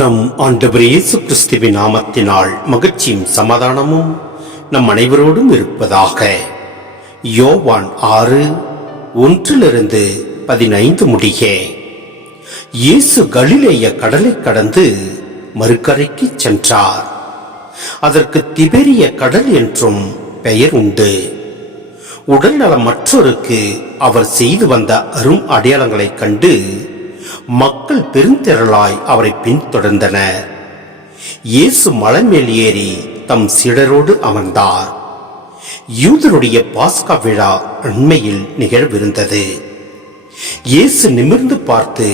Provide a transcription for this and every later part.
நம் ஆண்டவர் இயேசு கிறிஸ்துவின் நாமத்தினால் மகிழ்ச்சியும் சமாதானமும் நம் அனைவரோடும் இருப்பதாக. யோவான் 6:1-15 முடிய. இயேசு கலிலேய கடலை கடந்து மறுகரைக்கு சென்றார். அதற்கு திபேரிய கடல் என்றும் பெயர் உண்டு. உடல் நலமற்றோருக்கு அவர் செய்து வந்த அரும் அடையாளங்களைக் கண்டு மக்கள் பெருந்திரளாய் அவரை பின்தொடர்ந்தனர். இயேசு மலை மேல் ஏறி தம் சீடரோடு அமர்ந்தார். யூதருடைய பாஸ்கா விழா அண்மையில் நிகழ்விருந்தது. இயேசு நிமிர்ந்து பார்த்து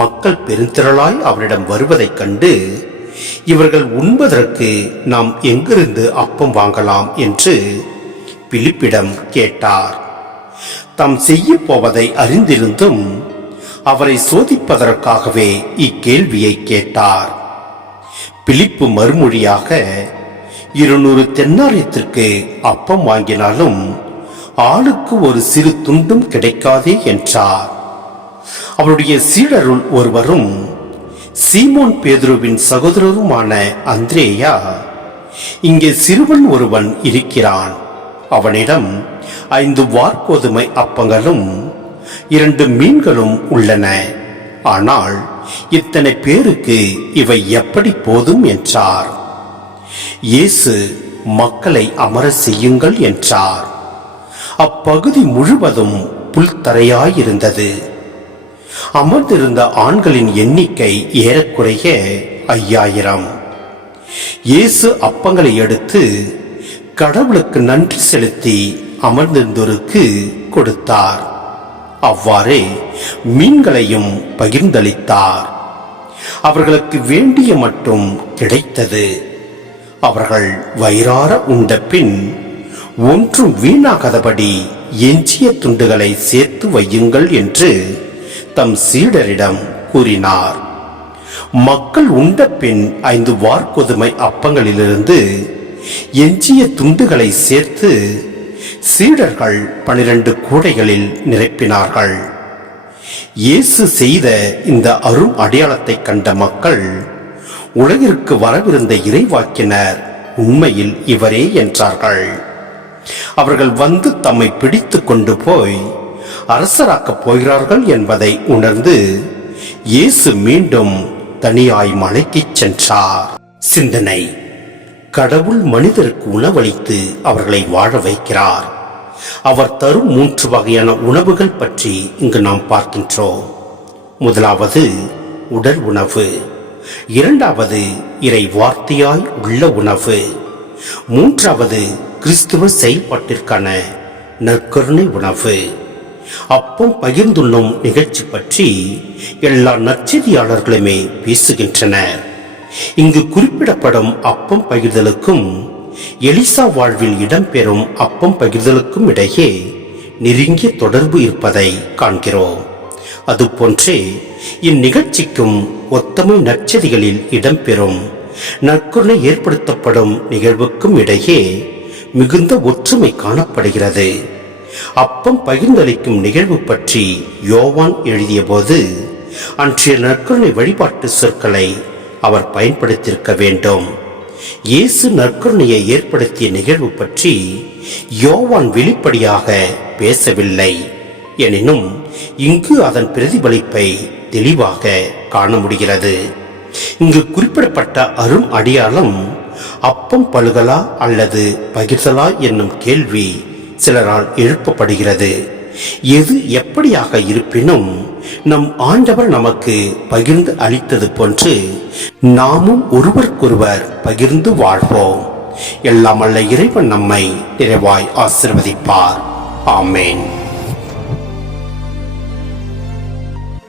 மக்கள் பெருந்திரளாய் அவரிடம் வருவதைக் கண்டு, இவர்கள் உண்பதற்கு நாம் எங்கிருந்து அப்பம் வாங்கலாம் என்று பிலிப்பிடம் கேட்டார். தாம் செய்ய போவதை அறிந்திருந்தும் அவரை சோதிப்பதற்காகவே இக்கேள்வியை கேட்டார். பிலிப்பு மறுமொழியாக, 200 தென்னாரியத்திற்கு அப்பம் வாங்கினாலும் ஆளுக்கு ஒரு சிறு துண்டும் கிடைக்காதே என்றார். அவருடைய சீடருள் ஒருவரும் சீமோன் பேதுருவின் சகோதரருமான அந்திரேயா, இங்கே சிறுவன் ஒருவன் இருக்கிறான், அவனிடம் 5 வாற்கோதுமை அப்பங்களும் 2 மீன்களும் உள்ளன, ஆனால் இத்தனை பேருக்கு இவை எப்படி போதும் என்றார். இயேசு மக்களை அமர செய்யுங்கள் என்றார். அப்பகுதி முழுவதும் புல்தரையாயிருந்தது. அமர்ந்திருந்த ஆண்களின் எண்ணிக்கை ஏறக்குறைய 5000. இயேசு அப்பங்களை எடுத்து கடவுளுக்கு நன்றி செலுத்தி அமர்ந்திருந்தோருக்கு கொடுத்தார். அவ்வாறே மீன்களையும் பகிர்ந்தளித்தார். அவர்களுக்கு வேண்டிய மட்டும் கிடைத்தது. அவர்கள் வயிறார உண்ட பின் ஒன்றும் வீணாகாதபடி எஞ்சிய துண்டுகளை சேர்த்து வையுங்கள் என்று தம் சீடரிடம் கூறினார். மக்கள் உண்ட பின் 5 வாற்கோதுமை அப்பங்களிலிருந்து எஞ்சிய துண்டுகளை சேர்த்து சீடர்கள் 12 கூடைகளில் நிரப்பினார்கள். இயேசு செய்த இந்த அரும் அடையாளத்தை கண்ட மக்கள், உலகிற்கு வரவிருந்த இறைவாக்கினர் உண்மையில் இவரே என்றார்கள். அவர்கள் வந்து தம்மை பிடித்து கொண்டு போய் அரசராக்கப் போகிறார்கள் என்பதை உணர்ந்து இயேசு மீண்டும் தனியாய் மலைக்கு சென்றார். சிந்தனை: கடவுள் மனிதருக்கு உணவளித்து அவர்களை வாழ வைக்கிறார். அவர் தரும் 3 வகையான உணவுகள் பற்றி இங்கு நாம் பார்க்கின்றோம். முதலாவது உடல் உணவு, 2வது இறை வார்த்தையாய் உள்ள உணவு, 3வது கிறிஸ்துவ செயல்பாட்டிற்கான நற்கருணை உணவு. அப்பம் பகிர்ந்துள்ளும் நிகழ்ச்சி பற்றி எல்லா நற்செய்தியாளர்களுமே பேசுகின்றனர். இங்கு குறிப்பிடப்படும் அப்பம் பகிர்தலுக்கும் எலிசா வாழ்வில் இடம்பெறும் அப்பம் பகிர்தலுக்கும் இடையே நெருங்கிய தொடர்பு இருப்பதை காண்கிறோம். அதுபோன்றே இந்நிகழ்ச்சிக்கும் ஒத்தமை நற்செய்திகளில் இடம்பெறும் நற்கருணை ஏற்படுத்தப்படும் நிகழ்வுக்கும் இடையே மிகுந்த ஒற்றுமை காணப்படுகிறது. அப்பம் பகிர்ந்தளிக்கும் நிகழ்வு பற்றி யோவான் எழுதிய போது அன்றைய நற்கருணை வழிபாட்டு சொற்களை அவர் பயன்படுத்தியிருக்க வேண்டும். இயேசு நற்கருணையை ஏற்படுத்திய நிகழ்வு பற்றி யோவான் வெளிப்படையாக பேசவில்லை. எனினும் இங்கு அதன் பிரதிபலிப்பை தெளிவாக காண முடிகிறது. இங்கு குறிப்பிடப்பட்ட அரும் அடையாளம் அப்பம் பழுகலா அல்லது பகிர்தலா என்னும் கேள்வி சிலரால் எழுப்பப்படுகிறது. எது எப்படியாக இருப்பினும் நம் ஆண்டவர் நமக்கு பகிர்ந்து அளித்தது போன்று நாமும் ஒருவருக்கொருவர் பகிர்ந்து வாழ்வோம். எல்லாம் வல்ல இறைவன் நம்மை நிறைவாய் ஆசீர்வதிப்பார். ஆமேன்.